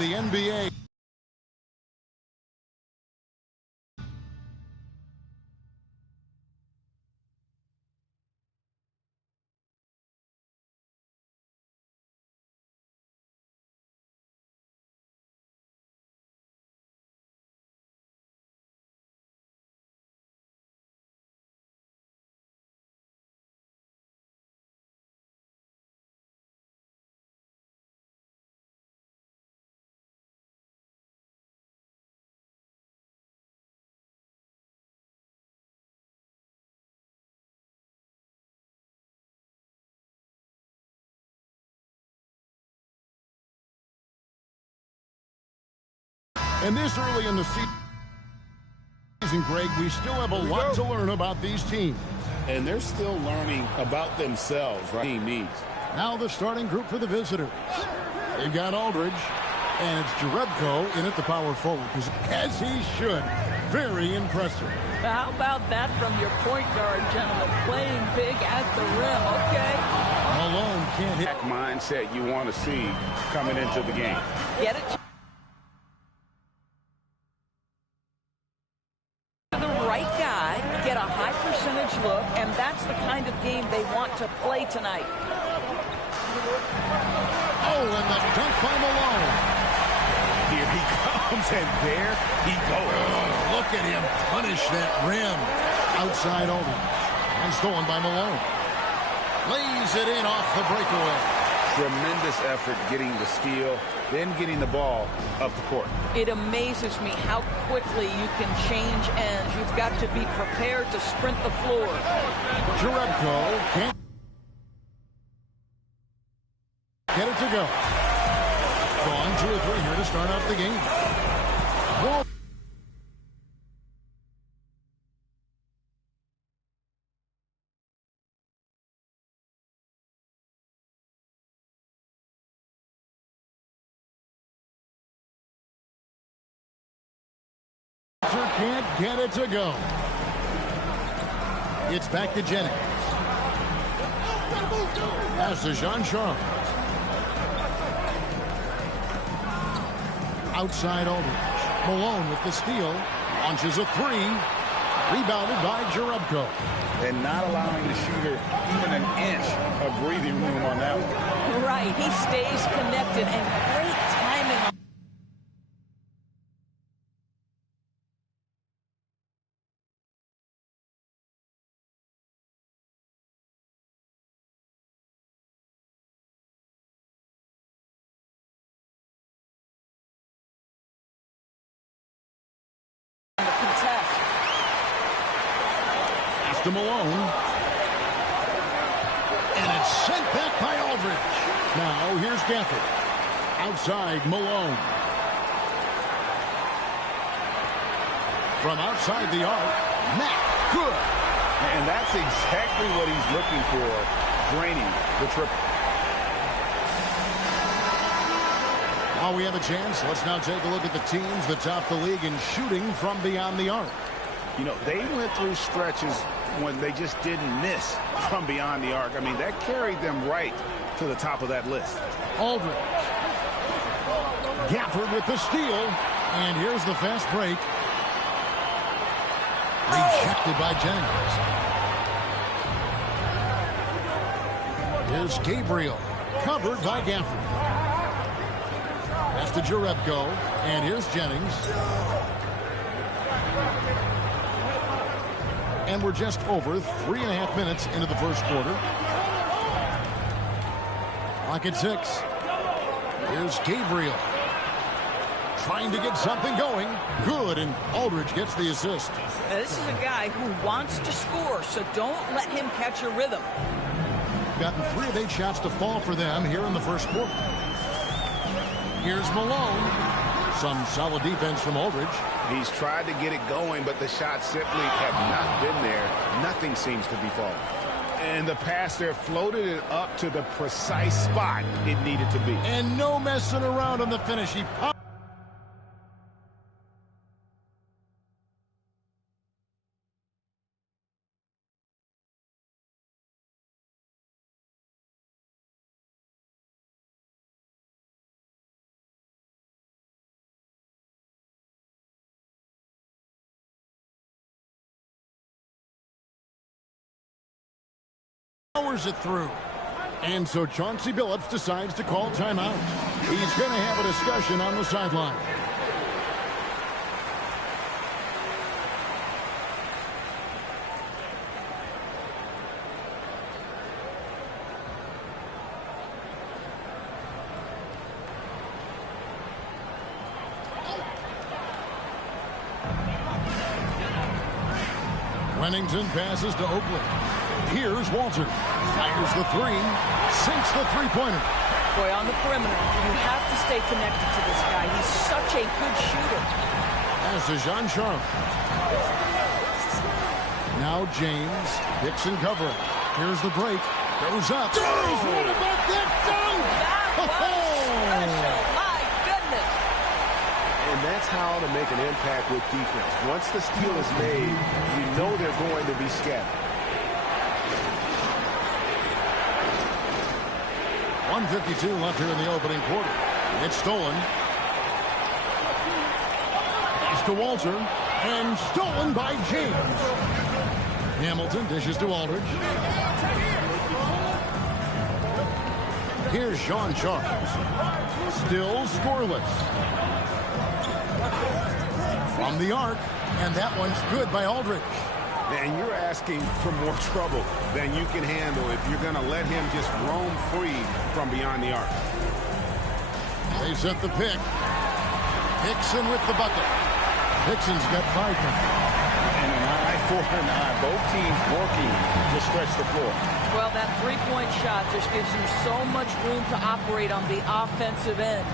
the NBA. And this early in the season, Greg, we still have a lot to learn about these teams. And they're still learning about themselves, right? Team needs. Now the starting group for the visitors. They've got Aldridge, and it's Jerebko in at the power forward, as he should. Very impressive. How about that from your point guard, gentlemen? Playing big at the rim, okay? Malone can't hit. Mindset you want to see coming into the game. Get it to the right guy, get a high percentage look, and that's the kind of game they want to play tonight. Oh, and the dunk by Malone. Here he comes, and there he goes. Oh, look at him punish that rim. Outside Aldridge. And stolen by Malone. Lays it in off the breakaway. Tremendous effort getting the steal, then getting the ball up the court. It amazes me how quickly you can change ends. You've got to be prepared to sprint the floor. Jerebko can't get it to go. Gone 2 or 3 here to start out the game. Whoa. Can't get it to go. It's back to Jennings. Pass to Jean-Charles. Outside Aldridge. Malone with the steal. Launches a 3. Rebounded by Jerebko. And not allowing the shooter even an inch of breathing room on that one. Right. He stays connected, and great timing on the contest. Pass to Malone. And it's sent back by Aldridge. Now here's Gafford. Outside Malone. From outside the arc, Mack, good. And that's exactly what he's looking for, draining the triple. While we have a chance, let's now take a look at the teams that top the league in shooting from beyond the arc. You know, they went through stretches when they just didn't miss from beyond the arc. I mean, that carried them right to the top of that list. Aldridge. Gafford with the steal. And here's the fast break. Rejected by Jennings. Here's Gabriel. Covered by Gafford. That's to Jerebko. And here's Jennings. And we're just over 3.5 minutes into the first quarter. Clock at 6. Here's Gabriel. Trying to get something going. Good, and Aldridge gets the assist. Now, this is a guy who wants to score, so don't let him catch a rhythm. Gotten 3 of 8 shots to fall for them here in the first quarter. Here's Malone. Some solid defense from Aldridge. He's tried to get it going, but the shots simply have not been there. Nothing seems to be falling. And the pass there floated it up to the precise spot it needed to be. And no messing around on the finish. He popped Powers it through. And so Chauncey Billups decides to call timeout. He's going to have a discussion on the sideline. Pennington passes to Oakley. Here's Walter. Fires the three. Sinks the three-pointer. Boy, on the perimeter, you have to stay connected to this guy. He's such a good shooter. As to Jean Charles. Now James. Dixon covering. Here's the break. Goes up. What about that dunk? That was special. My goodness. And that's how to make an impact with defense. Once the steal is made, you know they're going to be scattered. 1:52 left here in the opening quarter. It's stolen. It's to Walter. And stolen by James. Hamilton dishes to Aldridge. Here's Sean Charles. Still scoreless. From the arc. And that one's good by Aldridge. And you're asking for more trouble than you can handle if you're going to let him just roam free from beyond the arc. They set the pick. Hickson with the bucket. Hickson's got 5 now. And an eye for an eye. Both teams working to stretch the floor. Well, that three-point shot just gives you so much room to operate on the offensive end.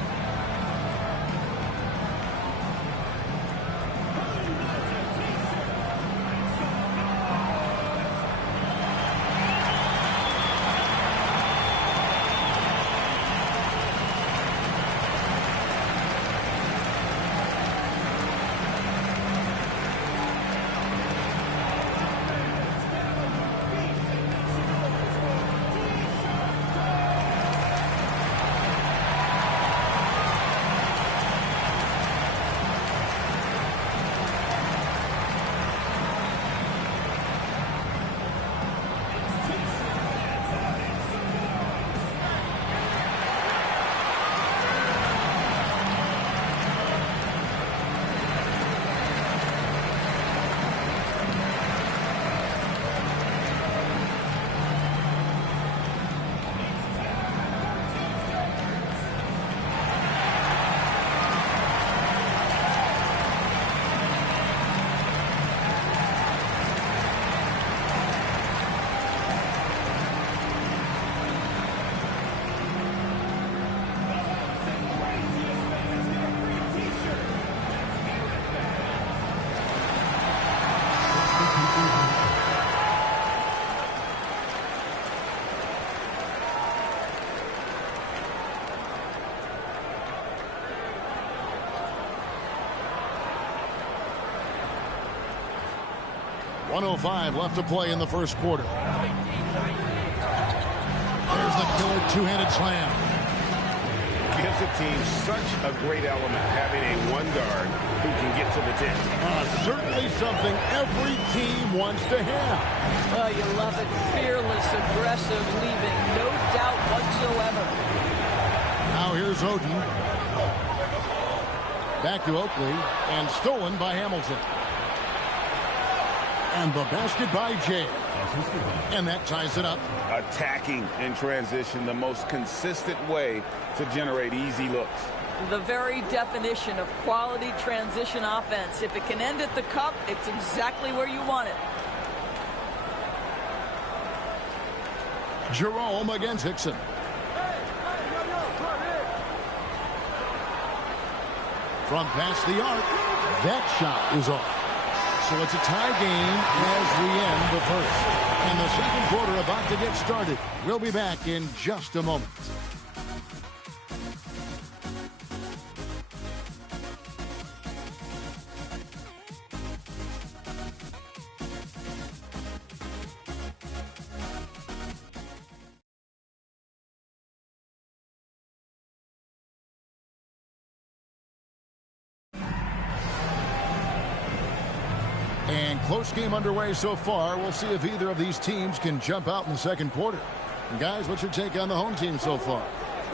.105 left to play in the first quarter. There's the killer two-handed slam. Gives the team such a great element having a one guard who can get to the 10. Certainly something every team wants to have. Oh, you love it. Fearless, aggressive, leaving no doubt whatsoever. Now here's Oden. Back to Oakley. And stolen by Hamilton. And the basket by Jay. And that ties it up. Attacking in transition, the most consistent way to generate easy looks. The very definition of quality transition offense. If it can end at the cup, it's exactly where you want it. Jerome against Hickson. From past the arc, that shot is off. So it's a tie game as we end the first. And the second quarter about to get started. We'll be back in just a moment. And close game underway so far. We'll see if either of these teams can jump out in the second quarter. And guys, what's your take on the home team so far?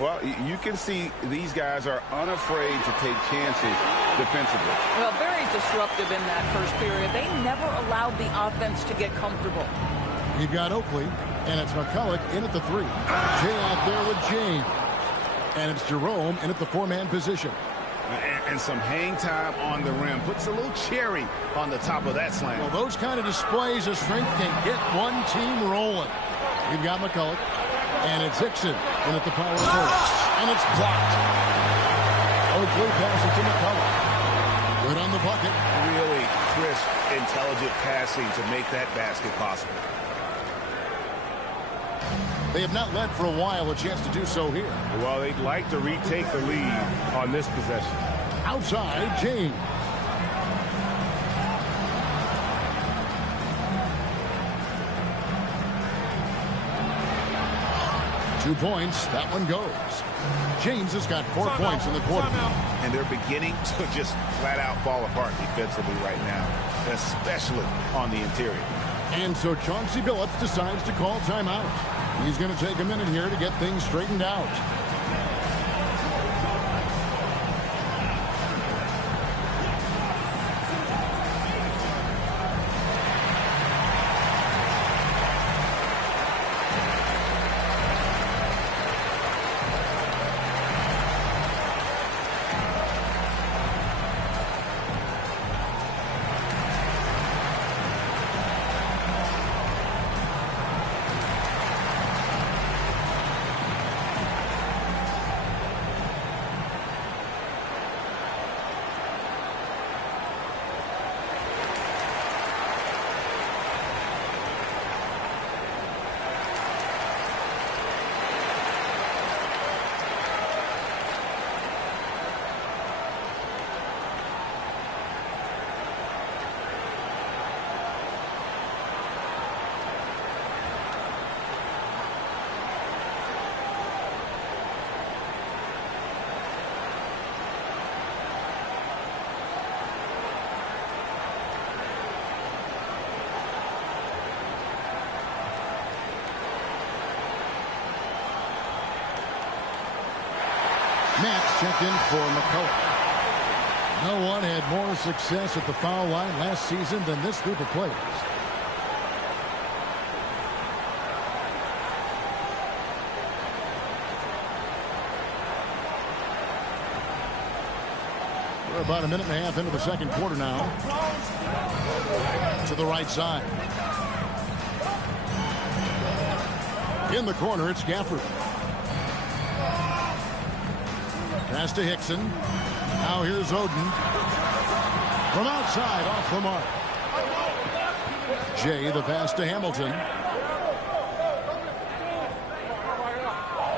Well, you can see these guys are unafraid to take chances defensively. Well, very disruptive in that first period. They never allowed the offense to get comfortable. You've got Oakley, and it's McCulloch in at the 3. Jay out there with James. And it's Jerome in at the 4-man position. And some hang time on the rim. Puts a little cherry on the top of that slam. Well, those kind of displays of strength can get one team rolling. You've got McCulloch. And it's Hickson in at the power forward. And it's blocked. Oakley passes to McCulloch. Good on the bucket. Really crisp, intelligent passing to make that basket possible. They have not led for a while. A chance to do so here. Well, they'd like to retake the lead on this possession. Outside, James. Two points. That one goes. James has got 4 points in the quarter. And they're beginning to just flat out fall apart defensively right now, especially on the interior. And so Chauncey Billups decides to call timeout. He's going to take a minute here to get things straightened out. Max checked in for McCulloch. No one had more success at the foul line last season than this group of players. We're about a minute and a half into the second quarter now. To the right side. In the corner, it's Gafford. Pass to Hickson. Now here's Oden. From outside, off the mark. Jay, the pass to Hamilton.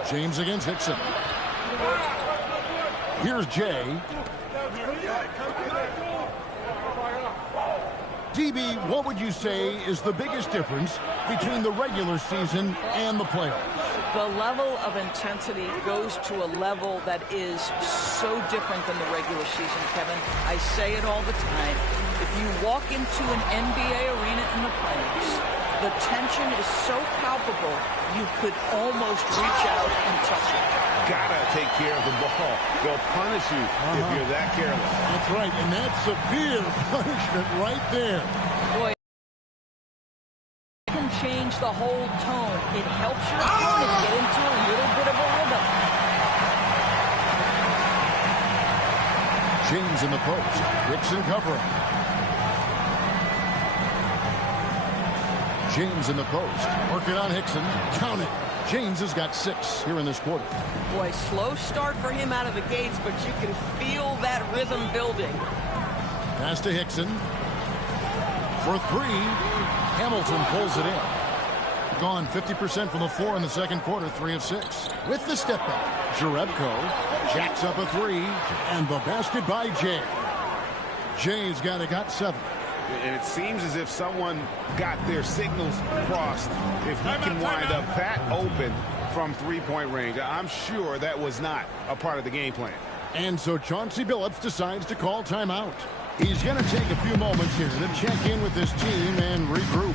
James against Hickson. Here's Jay. DB, what would you say is the biggest difference between the regular season and the playoffs? The level of intensity goes to a level that is so different than the regular season, Kevin. I say it all the time. If you walk into an NBA arena in the playoffs, the tension is so palpable, you could almost reach out and touch it. Gotta take care of the ball. They'll punish you if you're that careless. That's right, and that's severe punishment right there. Boy, change the whole tone. It helps your opponent get into a little bit of a rhythm. James in the post. Hickson covering. James in the post. Working on Hickson. Count it. James has got 6 here in this quarter. Boy, slow start for him out of the gates, but you can feel that rhythm building. Pass to Hickson. For 3. Hamilton pulls it in. Gone 50% from the floor in the second quarter, 3 of 6. With the step back, Jerebko jacks up a 3, and the basket by Jay. Jay's got 7. And it seems as if someone got their signals crossed. If he can wind up that open from three-point range, I'm sure that was not a part of the game plan. And so Chauncey Billups decides to call timeout. He's going to take a few moments here to check in with his team and regroup.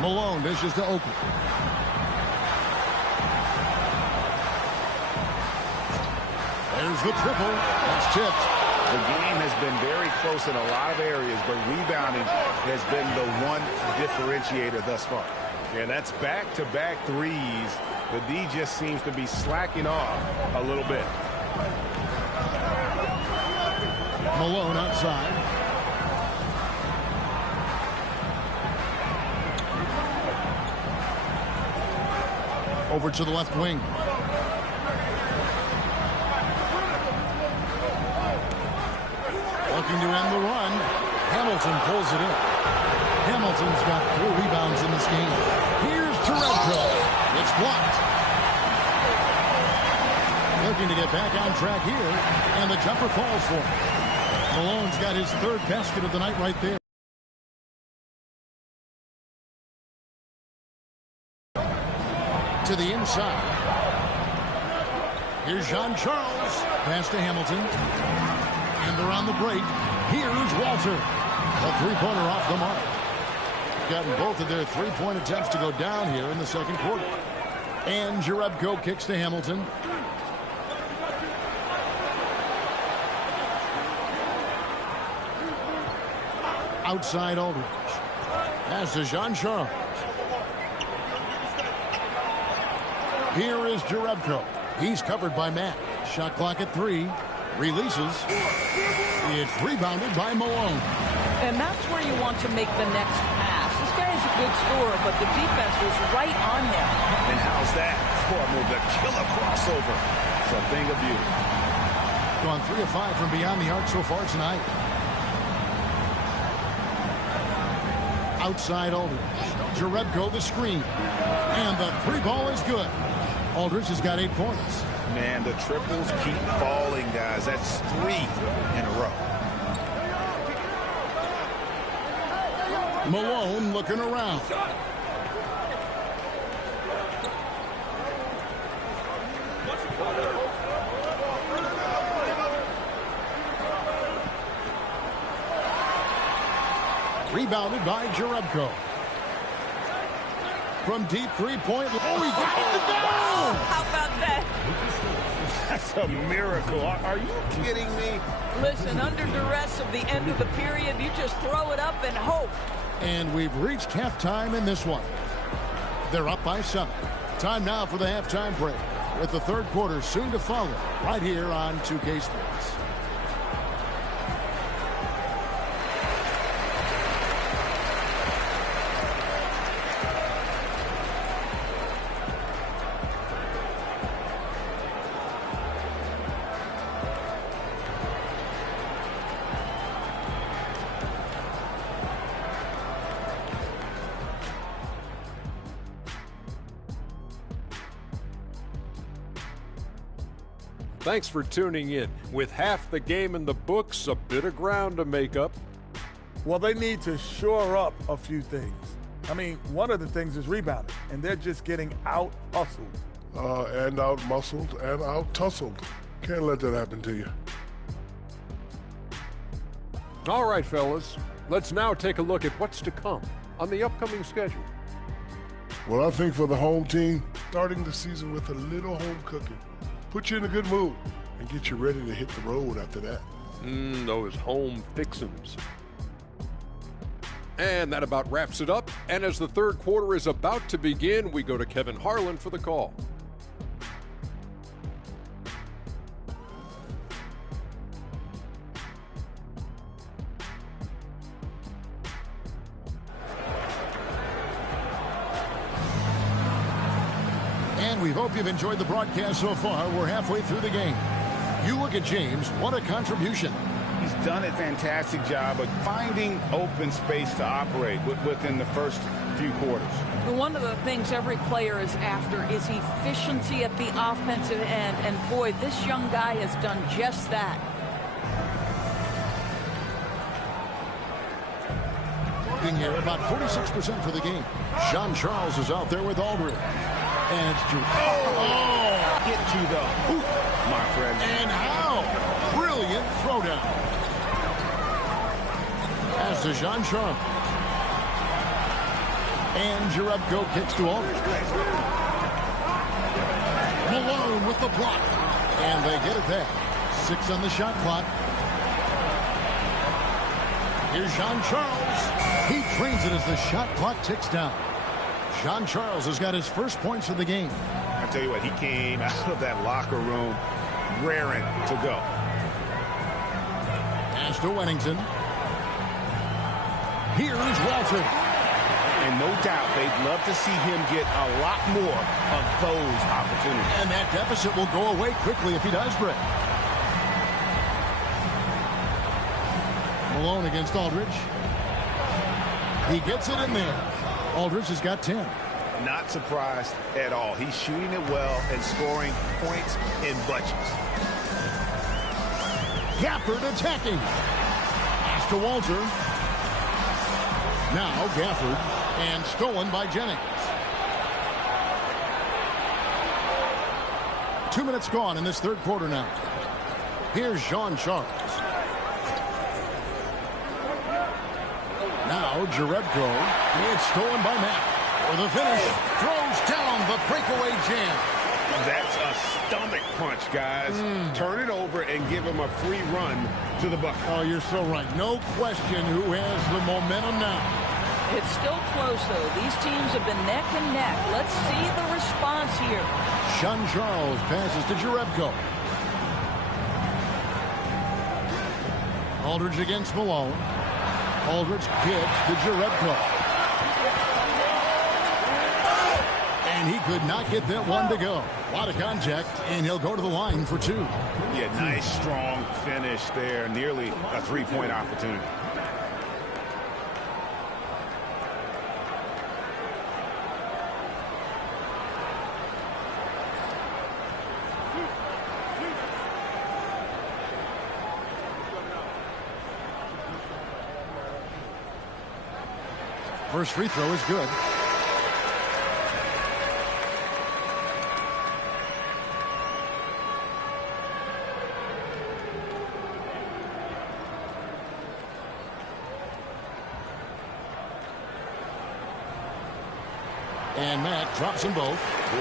Malone dishes to Oakley. There's the triple. That's tipped. The game has been very close in a lot of areas, but rebounding has been the one differentiator thus far. Yeah, that's back-to-back threes. The D just seems to be slacking off a little bit. Malone outside. Over to the left wing. Looking to end the run. Hamilton pulls it in. Hamilton's got 4 rebounds in this game. Here's Jerebko. It's blocked. Looking to get back on track here. And the jumper falls for him. Malone's got his 3rd basket of the night right there. To the inside. Here's Jean-Charles. Pass to Hamilton. And they're on the break. Here's Walter. A 3-pointer off the mark. Gotten both of their 3-point attempts to go down here in the second quarter. And Jerebko kicks to Hamilton. Outside Aldridge. Pass to Jean-Charles. Here is Jerebko. He's covered by Mack. Shot clock at 3. Releases. It's rebounded by Malone. And that's where you want to make the next pass. This guy is a good scorer, but the defense was right on him. And how's that for the killer crossover? It's a thing of beauty. Gone 3 of 5 from beyond the arc so far tonight. Outside Aldridge. Jerebko the screen. And the 3-ball is good. Aldridge has got 8 points. Man, the triples keep falling, guys. That's 3 in a row. Malone looking around. Rebounded by Jerebko. From deep 3-point. Oh, he got it to go! How about that? That's a miracle. Are you kidding me? Listen, under duress of the end of the period, you just throw it up and hope. And we've reached halftime in this one. They're up by 7. Time now for the halftime break, with the third quarter soon to follow right here on 2K Sports. Thanks for tuning in. With half the game in the books, a bit of ground to make up. Well, they need to shore up a few things. I mean, one of the things is rebounding, and they're just getting out-hustled. And out-muscled and out-tussled. Can't let that happen to you. All right, fellas. Let's now take a look at what's to come on the upcoming schedule. Well, I think for the home team, starting the season with a little home cooking, put you in a good mood and get you ready to hit the road after that. Those home fixins'. And that about wraps it up. And as the third quarter is about to begin, we go to Kevin Harlan for the call. We hope you've enjoyed the broadcast so far. We're halfway through the game. You look at James, what a contribution. He's done a fantastic job of finding open space to operate within the first few quarters. One of the things every player is after is efficiency at the offensive end. And boy, this young guy has done just that. Being here about 46% for the game. Sean Charles is out there with Aldridge. And it's Drew. Get to the hoop, my friend. And how? Brilliant throwdown. Pass to Sean Charles. And Jerebko kicks to Aldridge. Malone with the block. And they get it back. 6 on the shot clock. Here's Sean Charles. He trains it as the shot clock ticks down. Sean Charles has got his first points of the game. I tell you what, he came out of that locker room raring to go. Pass to Wennington. Here's Walter. And no doubt they'd love to see him get a lot more of those opportunities. And that deficit will go away quickly if he does break. Malone against Aldridge. He gets it in there. Aldridge has got 10. Not surprised at all. He's shooting it well and scoring points in bunches. Gafford attacking. Pass to Walter. Now Gafford, and stolen by Jennings. 2 minutes gone in this third quarter now. Here's Sean Charles. Now Jerebko. It's stolen by Matt. For the finish. Throws down the breakaway jam. That's a stomach punch, guys. Turn it over and give him a free run to the bucket. Oh, you're so right. No question who has the momentum now. It's still close, though. These teams have been neck and neck. Let's see the response here. Sean Charles passes to Jerebko. Aldridge against Malone. Aldridge kicks to Jerebko. And he could not get that one to go. A lot of contact, and he'll go to the line for 2. Yeah, nice, strong finish there. Nearly a three-point opportunity. First free throw is good. And Matt drops them both.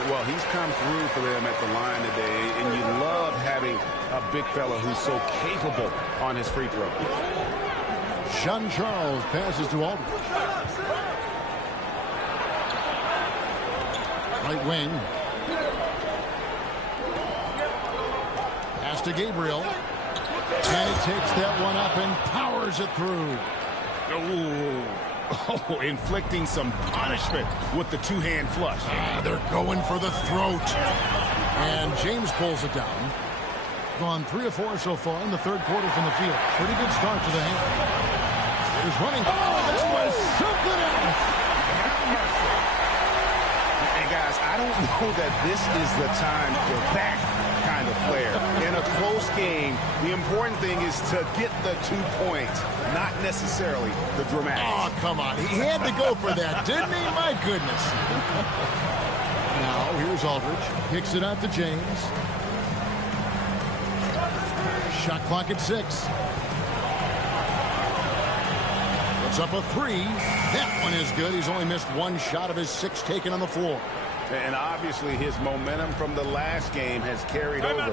Well, he's come through for them at the line today, and you love having a big fella who's so capable on his free throw. Sean Charles passes to Aldridge. Right wing. Pass to Gabriel. And he takes that one up and powers it through. Oh, inflicting some punishment with the two-hand flush. They're going for the throat. And James pulls it down. Gone 3 of 4 so far in the third quarter from the field. Pretty good start to the hand. He's running. Oh, this was something else. And guys, I don't know that this is the time for that kind of flair in a game, the important thing is to get the 2 points, not necessarily the dramatics. Oh, come on. He had to go for that, didn't he? My goodness. Now, here's Aldridge. Kicks it out to James. Shot clock at 6. Puts up a 3. That one is good. He's only missed 1 shot of his 6 taken on the floor. And obviously his momentum from the last game has carried over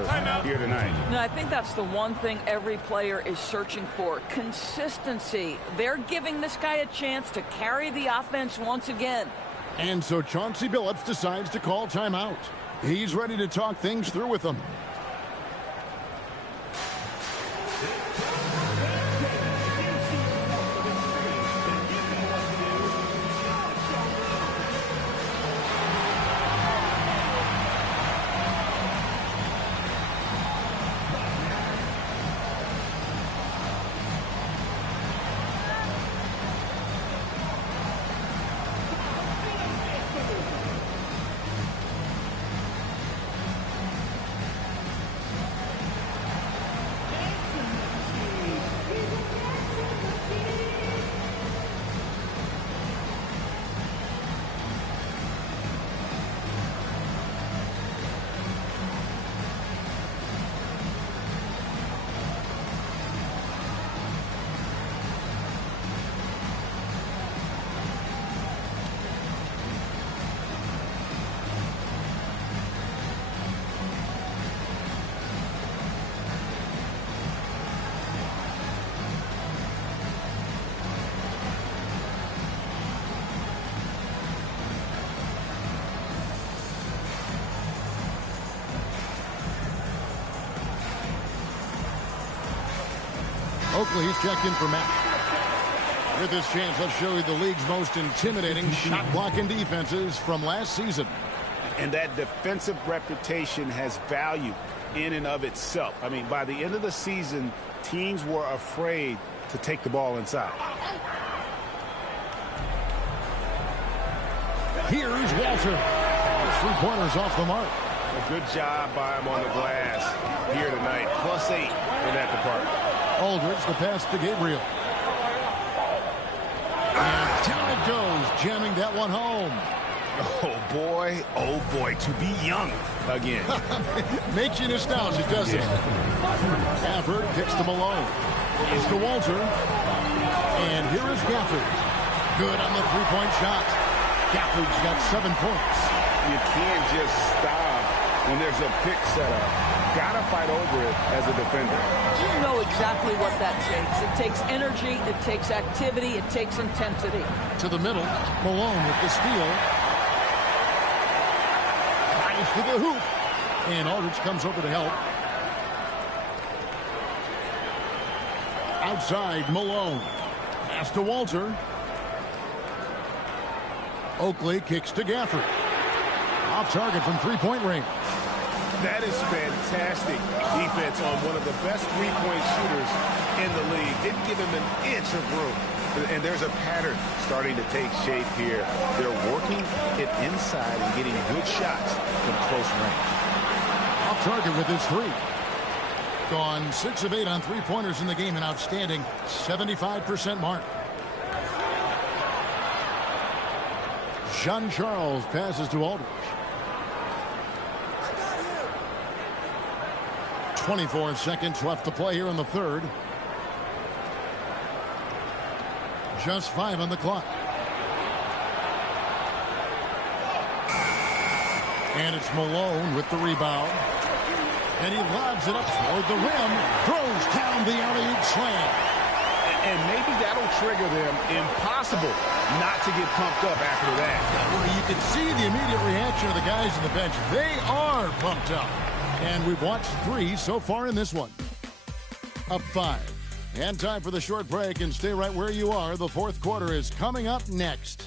here tonight. No, I think that's the one thing every player is searching for. Consistency. They're giving this guy a chance to carry the offense once again. And so Chauncey Billups decides to call timeout. He's ready to talk things through with them. Oakley, he's checked in for Matt. With this chance, let's show you the league's most intimidating shot blocking defenses from last season. And that defensive reputation has value in and of itself. I mean, by the end of the season, teams were afraid to take the ball inside. Here's Walter. His 3-pointers off the mark. A good job by him on the glass here tonight. +8 in that department. Aldridge, the pass to Gabriel. And down it goes, jamming that one home. Oh boy, to be young again. Makes you nostalgic, doesn't it? Gafford kicks to Malone. It's to Walter. And here is Gafford. Good on the 3-point shot. Gafford's got 7 points. You can't just stop when there's a pick set up. Gotta fight over it as a defender. You know exactly what that takes. It takes energy, it takes activity, it takes intensity. To the middle, Malone with the steal. Fires to the hoop. And Aldridge comes over to help. Outside, Malone. Pass to Walter. Oakley kicks to Gafford. Off target from 3-point range. That is fantastic defense on one of the best 3-point shooters in the league. Didn't give him an inch of room. And there's a pattern starting to take shape here. They're working it inside and getting good shots from close range. Off target with his 3. Gone 6 of 8 on 3-pointers in the game, an outstanding 75% mark. Jean Charles passes to Aldridge. 24 seconds left to play here in the third. Just 5 on the clock. And it's Malone with the rebound. And he lobs it up toward the rim. Throws down the alley-oop slam. And maybe that'll trigger them. Impossible not to get pumped up after that. Well, you can see the immediate reaction of the guys on the bench. They are pumped up. And we've watched 3 so far in this one. Up 5. And time for the short break, and stay right where you are. The fourth quarter is coming up next.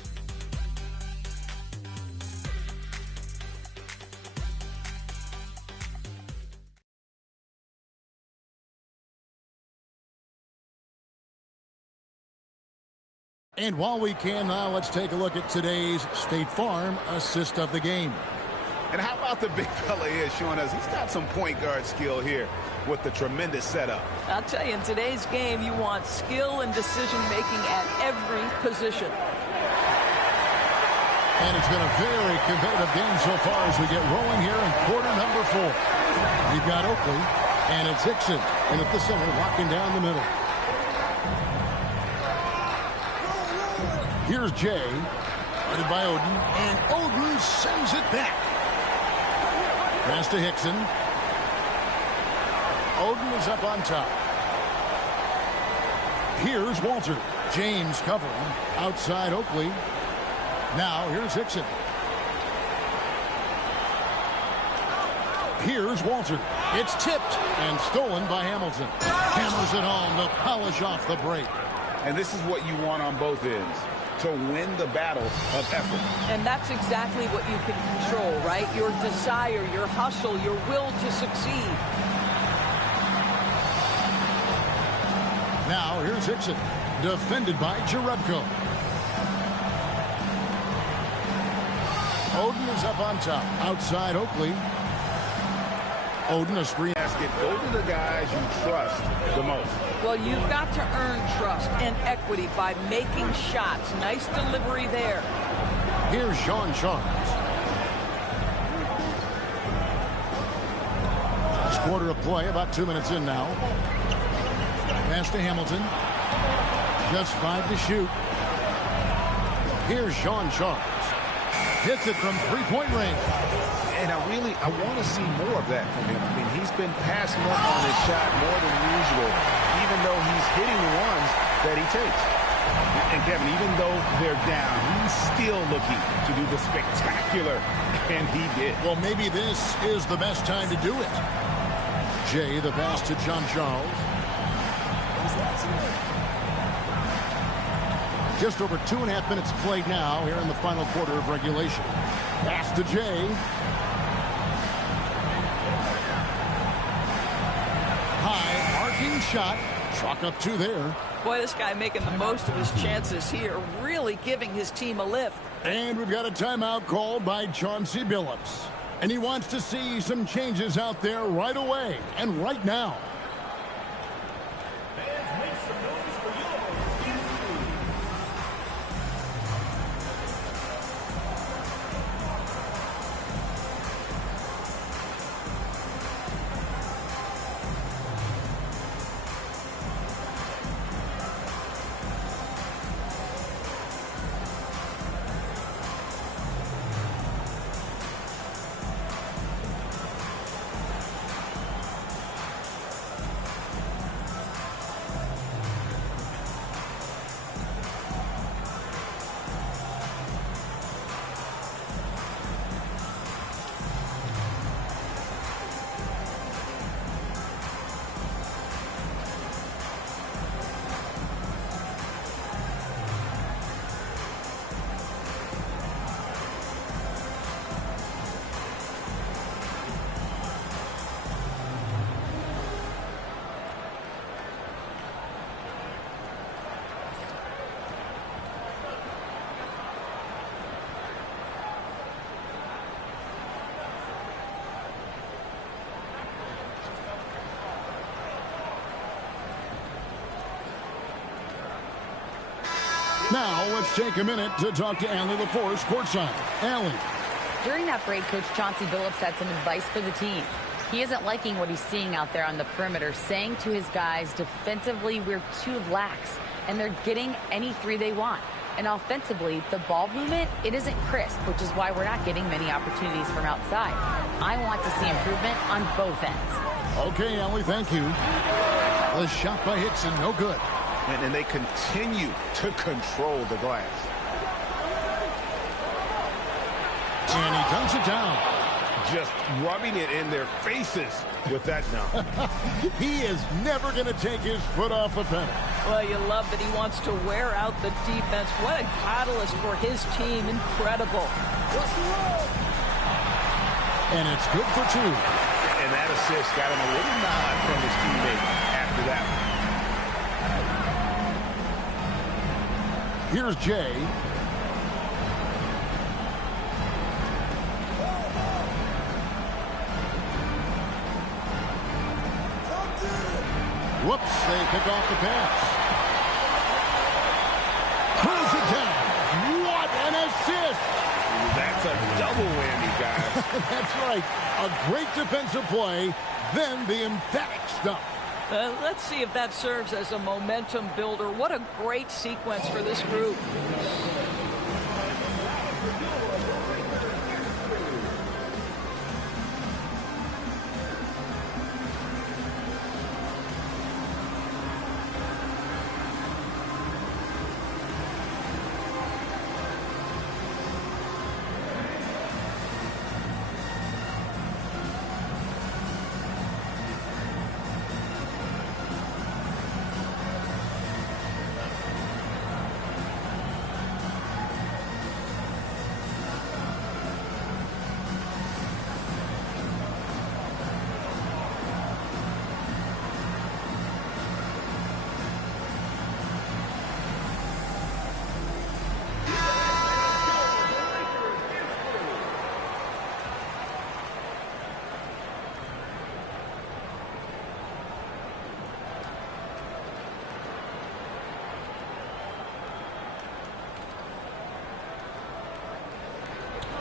And while we can now, let's take a look at today's State Farm assist of the game. And how about the big fella here showing us he's got some point guard skill here with the tremendous setup. I'll tell you, in today's game, you want skill and decision-making at every position. And it's been a very competitive game so far as we get rolling here in quarter number 4. We've got Oakley, and it's Hickson, and at the center, locking down the middle. Here's Jay, guarded by Oden, and Oden sends it back. Pass to Hickson. Oden is up on top. Here's Walter. James covering. Outside Oakley. Now here's Hickson. Here's Walter. It's tipped and stolen by Hamilton. Hammers it home to polish off the break. And this is what you want on both ends, to win the battle of effort. And that's exactly what you can control, right? Your desire, your hustle, your will to succeed. Now here's Hickson, defended by Jerebko. Oden is up on top. Outside Oakley. Oden a screen. Basket. Those are the guys you trust the most. Well, you've got to earn trust and equity by making shots. Nice delivery there. Here's Sean Charles. Last quarter of play, about 2 minutes in now. Pass to Hamilton. Just 5 to shoot. Here's Sean Charles. Hits it from three-point range. And I want to see more of that from him. I mean, he's been passing up on his shot more than usual, even though he's hitting the ones that he takes. And Kevin, even though they're down, he's still looking to do the spectacular, and he did. Well, maybe this is the best time to do it. Jay, the pass to John Charles. Just over 2.5 minutes played now here in the final quarter of regulation. Pass to Jay. High arcing shot. Chalk up 2 there. Boy, this guy making the most of his chances here, really giving his team a lift. And we've got a timeout called by Chauncey Billups. And he wants to see some changes out there right away and right now. Now, let's take a minute to talk to Allie LaForce courtside. Allie. During that break, Coach Chauncey Billups had some advice for the team. He isn't liking what he's seeing out there on the perimeter, saying to his guys, defensively, we're too lax, and they're getting any 3 they want. And offensively, the ball movement, it isn't crisp, which is why we're not getting many opportunities from outside. I want to see improvement on both ends. Okay, Allie, thank you. The shot by Hickson, no good. And they continue to control the glass. And he dunks it down. Just rubbing it in their faces with that dunk. He is never going to take his foot off the pedal. Well, you love that he wants to wear out the defense. What a catalyst for his team. Incredible. And it's good for 2. And that assist got him a little nod from his teammate after that one. Here's Jay. Whoops, they pick off the pass. Pulls it down. What an assist! That's a double whammy, guys. That's right. A great defensive play, then the emphatic stuff. Let's see if that serves as a momentum builder. What a great sequence for this group.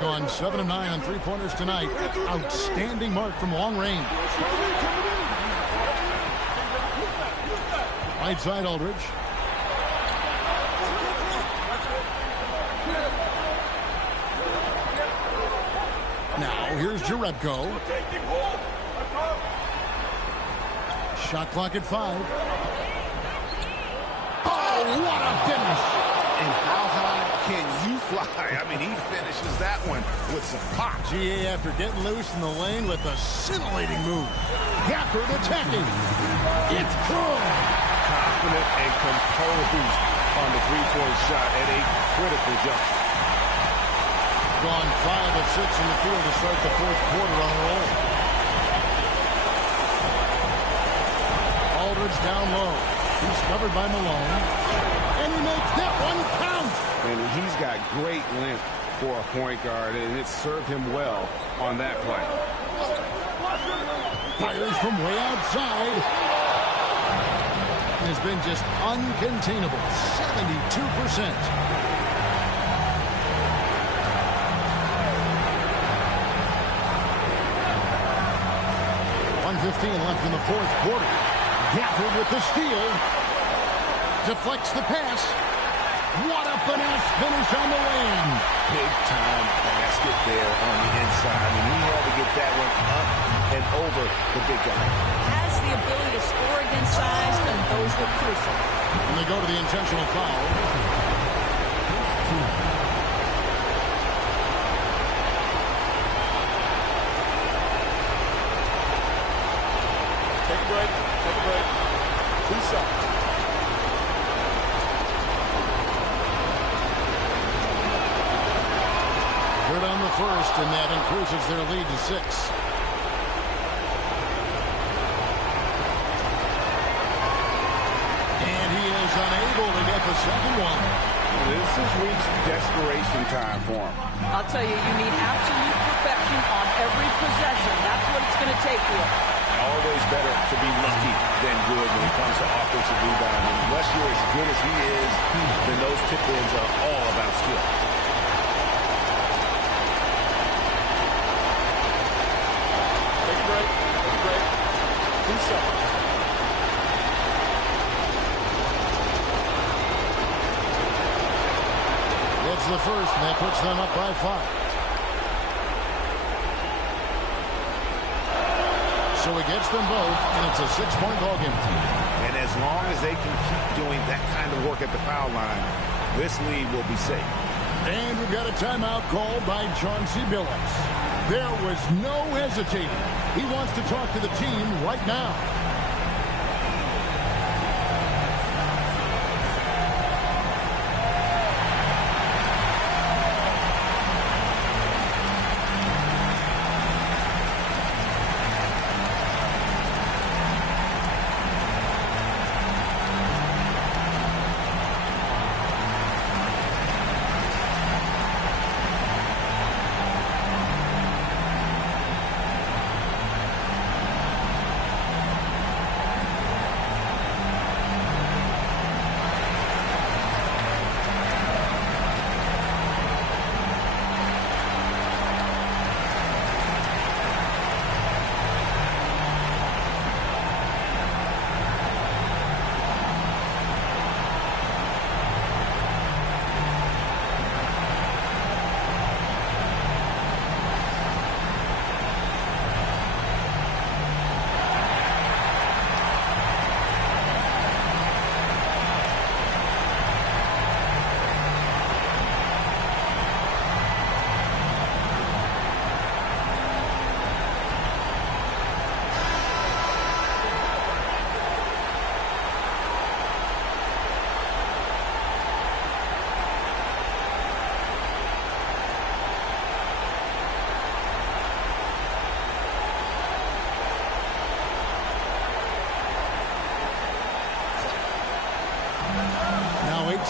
On 7 of 9 on three-pointers tonight. Outstanding mark from long range. Right side, Aldridge. Now, here's Jerebko. Shot clock at 5. Oh, what a finish! And how high can you fly? I mean, he finishes that one with some pop. GA after getting loose in the lane with a scintillating move. Gafford attacking. It's good. Confident and composed on the three-point shot at a critical juncture. Gone 5 of 6 in the field to start the fourth quarter on a roll. Aldridge down low. He's covered by Malone. And he makes that one count. And he's got great length for a point guard, and it served him well on that play. Fires from way outside. Has been just uncontainable. 72%. .115 left in the fourth quarter. Gafford with the steal. Deflects the pass. What a finesse finish on the lane. Big-time basket there on the inside. I mean, he had to get that one up and over the big guy. Has the ability to score against size, and those were crucial. And they go to the intentional foul. Take a break. Take a break. 2 shots. Good on the first, and that increases their lead to 6. And he is unable to get the second one. This has reached desperation time for him. I'll tell you, you need absolute perfection on every possession. That's what it's going to take here. Always better to be lucky than good when it comes to offensive rebounding. Unless you're as good as he is, then those tip-ins are all about skill. It's the first, and that puts them up by 5. So he gets them both, and it's a 6-point ball game. And as long as they can keep doing that kind of work at the foul line, this lead will be safe. And we've got a timeout called by Chauncey Billups. There was no hesitating. He wants to talk to the team right now.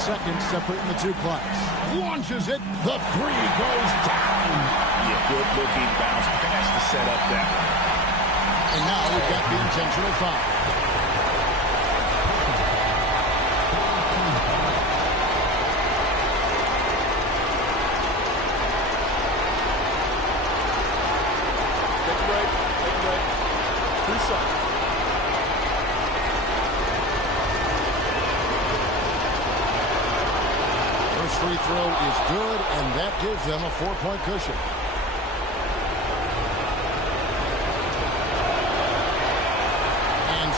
seconds separating the two clocks. Launches it. The three goes down. Yeah, good-looking bounce pass to set up that one. And now we've got the intentional foul. Take a break. Take a break. 2 shots. First free throw is good, and that gives them a 4-point cushion.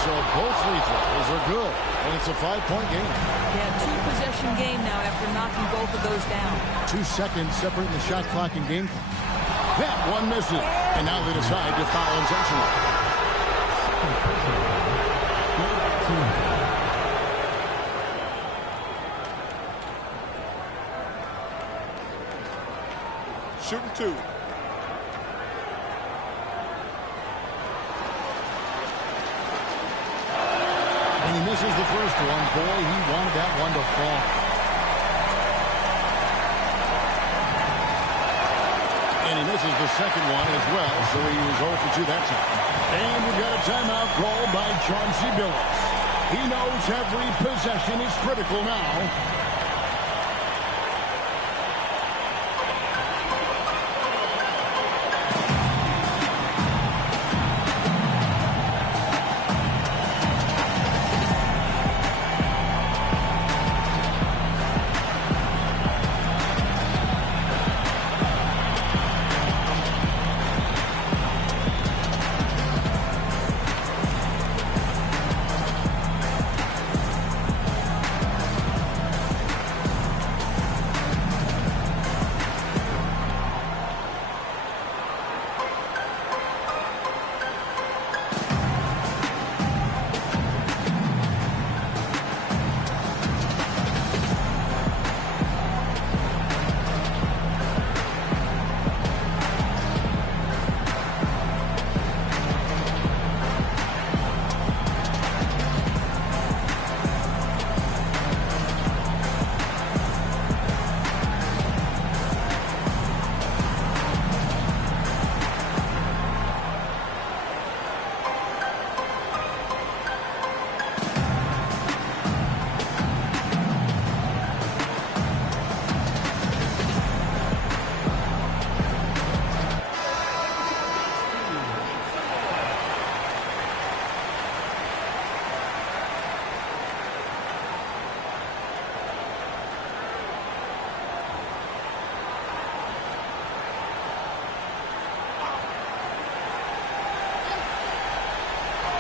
So both free throws are good, and it's a 5-point game. Yeah, 2-possession game now after knocking both of those down. 2 seconds separating the shot clock and game clock. That one misses, and now they decide to foul intentionally. Shooting 2. He misses the first one. Boy, he wanted that one to fall. And he misses the second one as well, so he was 0 for 2 that time. And we've got a timeout called by Chauncey Billups. He knows every possession is critical now.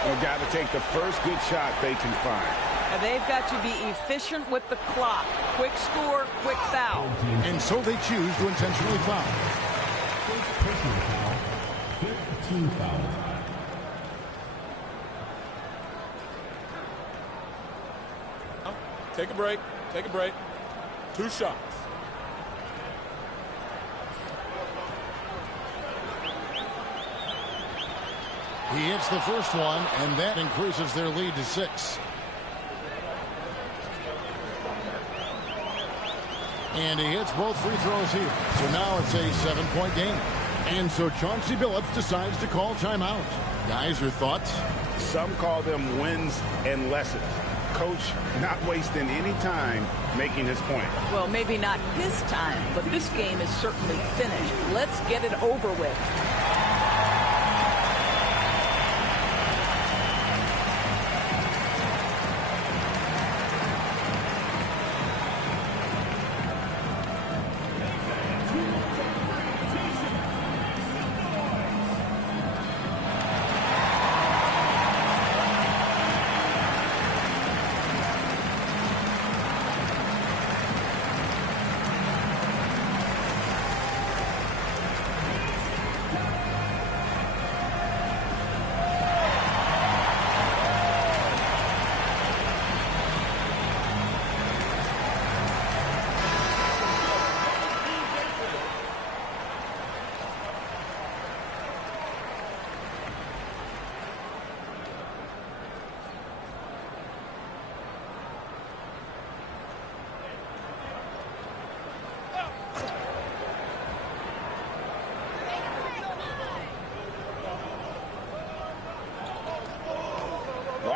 They've got to take the first good shot they can find. And they've got to be efficient with the clock. Quick score, quick foul. And so they choose to intentionally foul. Personal foul. 15 foul. Take a break. Take a break. 2 shots. He hits the first one, and that increases their lead to 6. And he hits both free throws here. So now it's a 7-point game. And so Chauncey Billups decides to call timeout. Guys, your thoughts? Some call them wins and lessons. Coach not wasting any time making his point. Well, maybe not his time, but this game is certainly finished. Let's get it over with.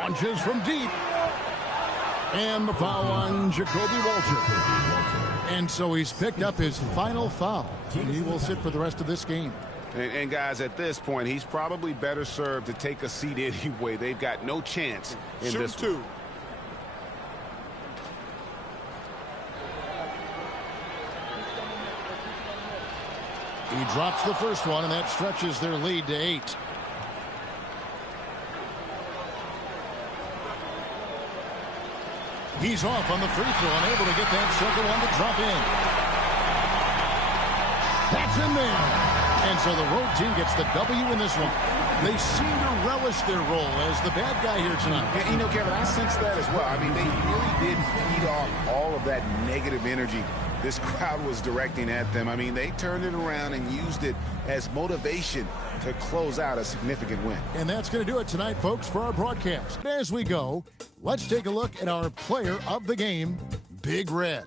Launches from deep. And the foul on Jacoby Walter. And so he's picked up his final foul. And he will sit for the rest of this game. And guys, at this point, he's probably better served to take a seat anyway. They've got no chance in this one. He drops the first one, and that stretches their lead to 8. He's off on the free throw, unable to get that second one to drop in. That's in there. And so the road team gets the W in this one. They seem to relish their role as the bad guy here tonight. Yeah, you know, Kevin, I sense that as well. I mean, they really did feed off all of that negative energy this crowd was directing at them. I mean, they turned it around and used it as motivation to close out a significant win. And that's going to do it tonight, folks, for our broadcast. As we go, let's take a look at our player of the game, Big Red.